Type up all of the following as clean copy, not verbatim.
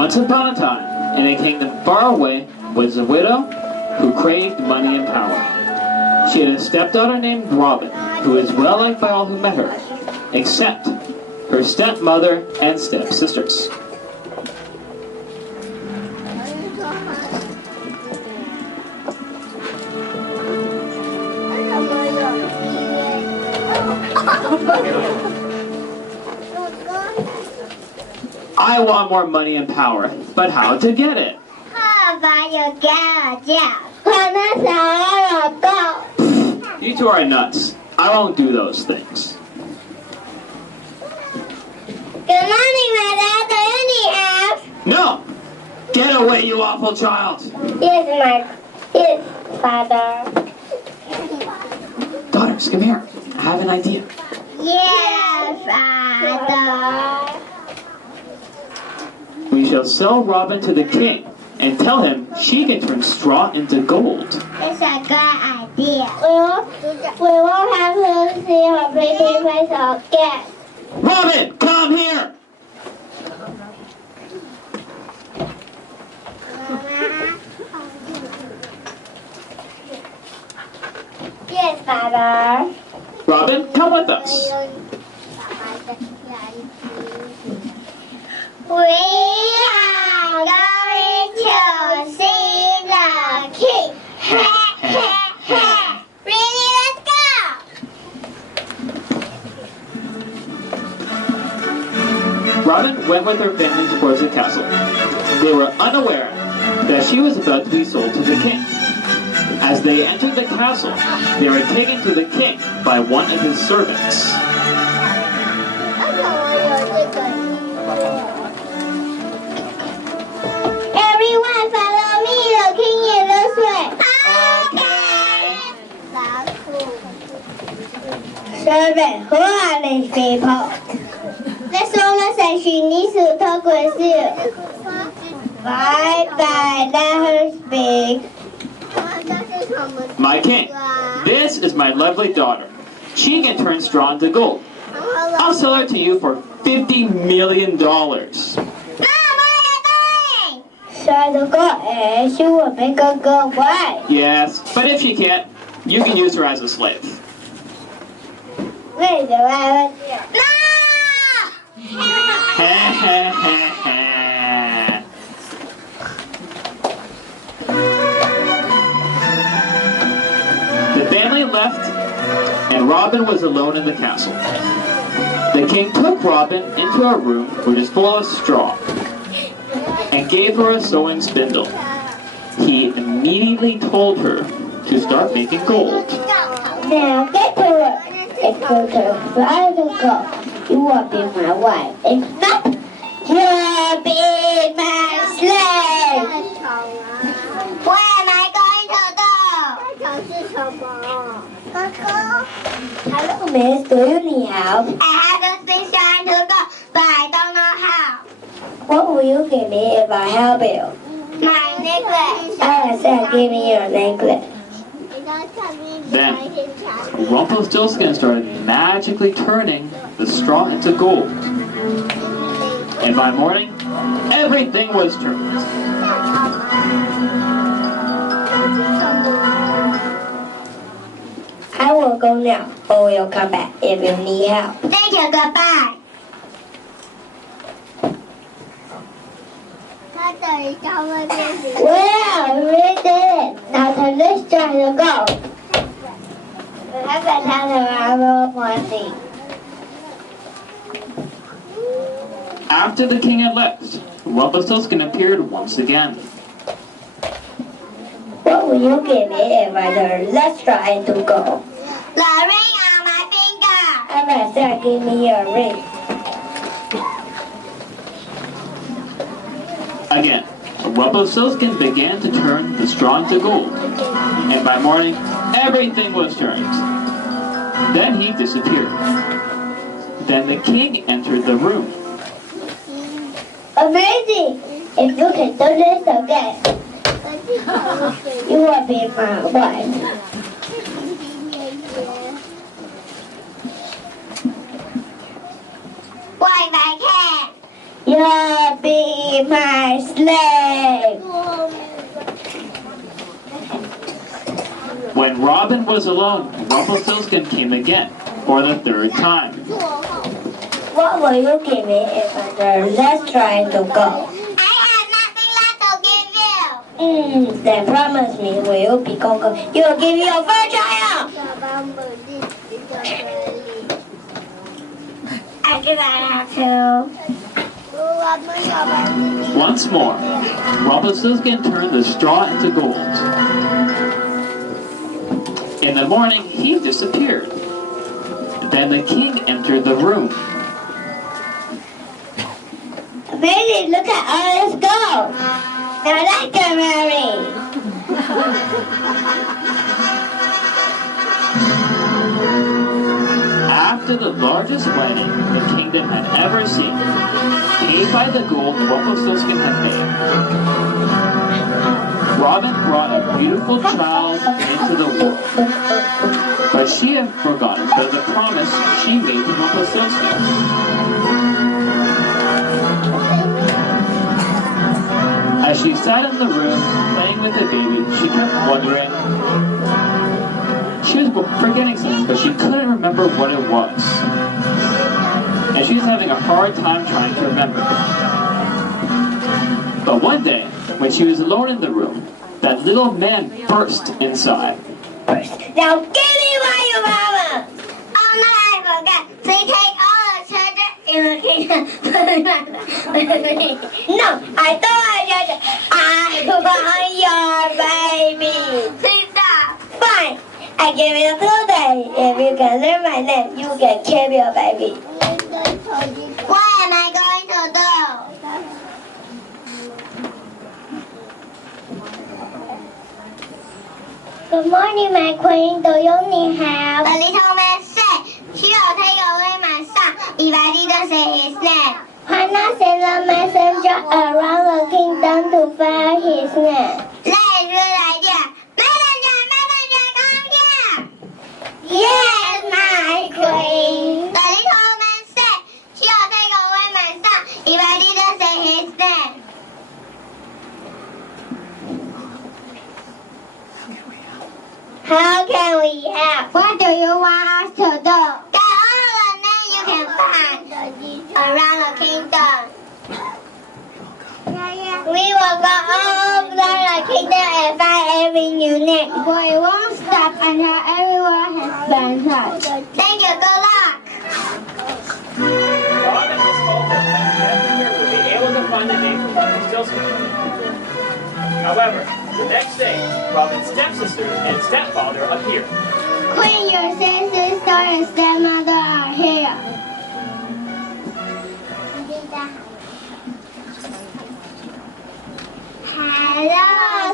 Once upon a time, in a kingdom far away, was a widow who craved money and power. She had a stepdaughter named Robin, who was well liked by all who met her, except her stepmother and stepsisters. I want more money and power, but how to get it? You two are nuts. I won't do those things. Good morning, Mother. Do you need help? No! Get away, you awful child! Yes, Father. Daughters, come here. I have an idea. Yes, Father. We shall sell Robin to the king and tell him she can turn straw into gold. It's a good idea. We won't have to see her pretty face again. Robin, come here! Yes, Father. Robin, come with us. We are going to see the king. Ready? Let's go. Robin went with her family towards the castle. They were unaware that she was about to be sold to the king. As they entered the castle, they were taken to the king by one of his servants. Everyone follow me, the king is this way. Okay. Servant, who are these people? This woman says she needs to talk with you. Bye, let her speak. My king, this is my lovely daughter. She can turn straw into gold. I'll sell her to you for $50 million. Try to go and she will make a good wife. Yes, but if she can't, you can use her as a slave. Wait, the rabbit. The family left, and Robin was alone in the castle. The king took Robin into a room which is full of straw and gave her a sewing spindle. He immediately told her to start making gold. Now get to work. If you can fly to go, you will be my wife. If not, you'll be my slave. Where am I going to go? Hello, miss. Do you need help? I have a thing trying to go, but I don't know how. What will you give me if I help you? My necklace. I said give me your necklace. Then, Rumpelstiltskin started magically turning the straw into gold. And by morning, everything was turned. I will go now, but will come back if you need help. Thank you, goodbye. Well, we did it. Now to this try to go. We have to tell around one thing. After the king had left, Rumpelstiltskin appeared once again. What will you give me if I turn let's try to go? The ring on my finger. I said give me your ring. Again, Rumpelstiltskin began to turn the straw into gold, and by morning, everything was turned. Then he disappeared. Then the king entered the room. Amazing! If you can do this again, you will be my wife. What if I can? You'll be be my slave. When Robin was alone, Rumpelstiltskin came again, for the third time. What will you give me if I'm less trying to go? I have nothing left to give you. Then promise me, will you be Coco? You'll give me your first child. I do not have to. Once more, Rumpelstiltskin turned the straw into gold. In the morning, he disappeared. Then the king entered the room. Baby, look at all this gold. Now that can marry. After the largest wedding the kingdom had ever seen, paid by the gold Rumpelstiltskin had made, Robin brought a beautiful child into the world. But she had forgotten the promise she made to Rumpelstiltskin. As she sat in the room playing with the baby, she kept wondering. She was forgetting something, but she couldn't remember what it was. And she was having a hard time trying to remember. But one day, when she was alone in the room, that little man burst inside. Now give me what you mama. Oh no, I forgot. They take all the children in the kingdom. No, I don't want your I want your baby. Please stop. Fine. I give you 2 days. If you can learn my name, you can keep your baby. What am I going to do? Good morning, my queen. Do you need help? The little man said, she will take away my son if I didn't say his name. Why not send a messenger around the kingdom to find his name? That is a good idea. Messenger, come here. Yes, my queen. The little man said, she will take away my son if I didn't say his name. How can we help? What do you want us to do? Get all the names you can find around the kingdom. We will go all over the kingdom and find every new name. We won't stop until everyone has been touched. Thank you. Good luck. Robin was hopeful that the messenger would be able to find the name for Rumpelstiltskin. However, the next day, Robin's stepsister and stepfather appeared. Queen, your sister and stepmother are here. Hello,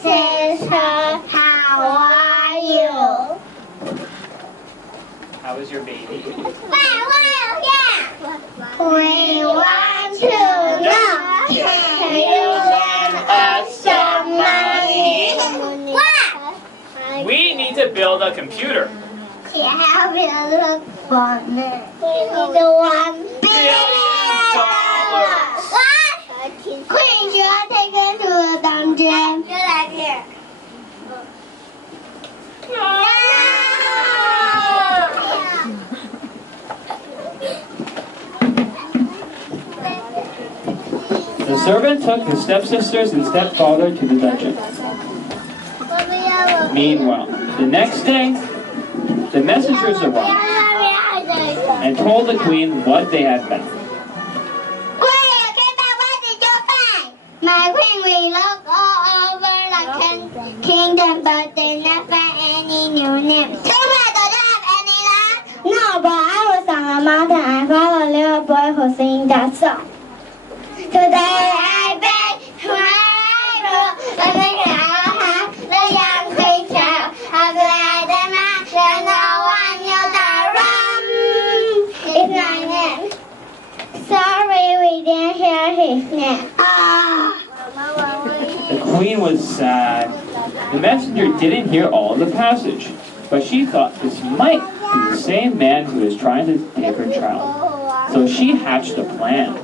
sister. How are you? How is your baby? Well, yeah. We want to know. Can you lend us some money? What? We need to build a computer. Can help me a little for me. We need $1 billion. What? Queen, should I take her to the dungeon? Get out here. The servant took the stepsisters and stepfather to the dungeon. Meanwhile, the next day, the messengers arrived and told the queen what they had found. My queen, we looked all over the kingdom, but they never find any new names. Too bad, do you have any left? No, but I was on a mountain. I found a little boy who sing that song. Today I beg my let me have the young creature. How glad am I that no one knew the rum. It's my name. Sorry, we didn't hear his name. The queen was sad. The messenger didn't hear all of the passage, but she thought this might be the same man who was trying to take her child. So she hatched a plan.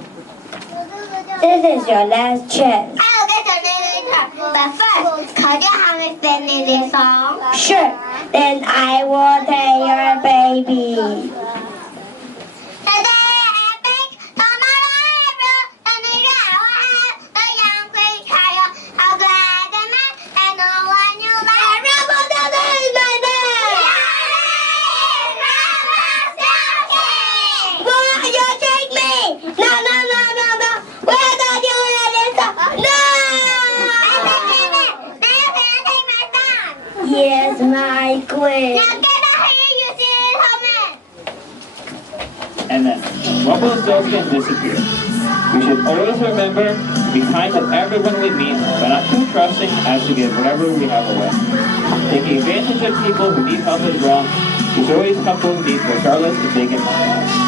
This is your last chance. I'll get to know later. But first, could you help me finish this song? Sure, then I will take your baby. Today I bake, tomorrow I brew, and later I will have a young queen child. How glad am I that no one you like. Rumpelstiltskin is my name! Will you take me? No, no, no, no, no. Where did you let it go? No! Yes, my queen. Now get out here, you silly woman! And then Rumpelstiltskin disappeared. We should always remember to be kind to everyone we meet, but not too trusting as to give whatever we have away. Taking advantage of people who need help is wrong. We should always help those who need, regardless if they can help us.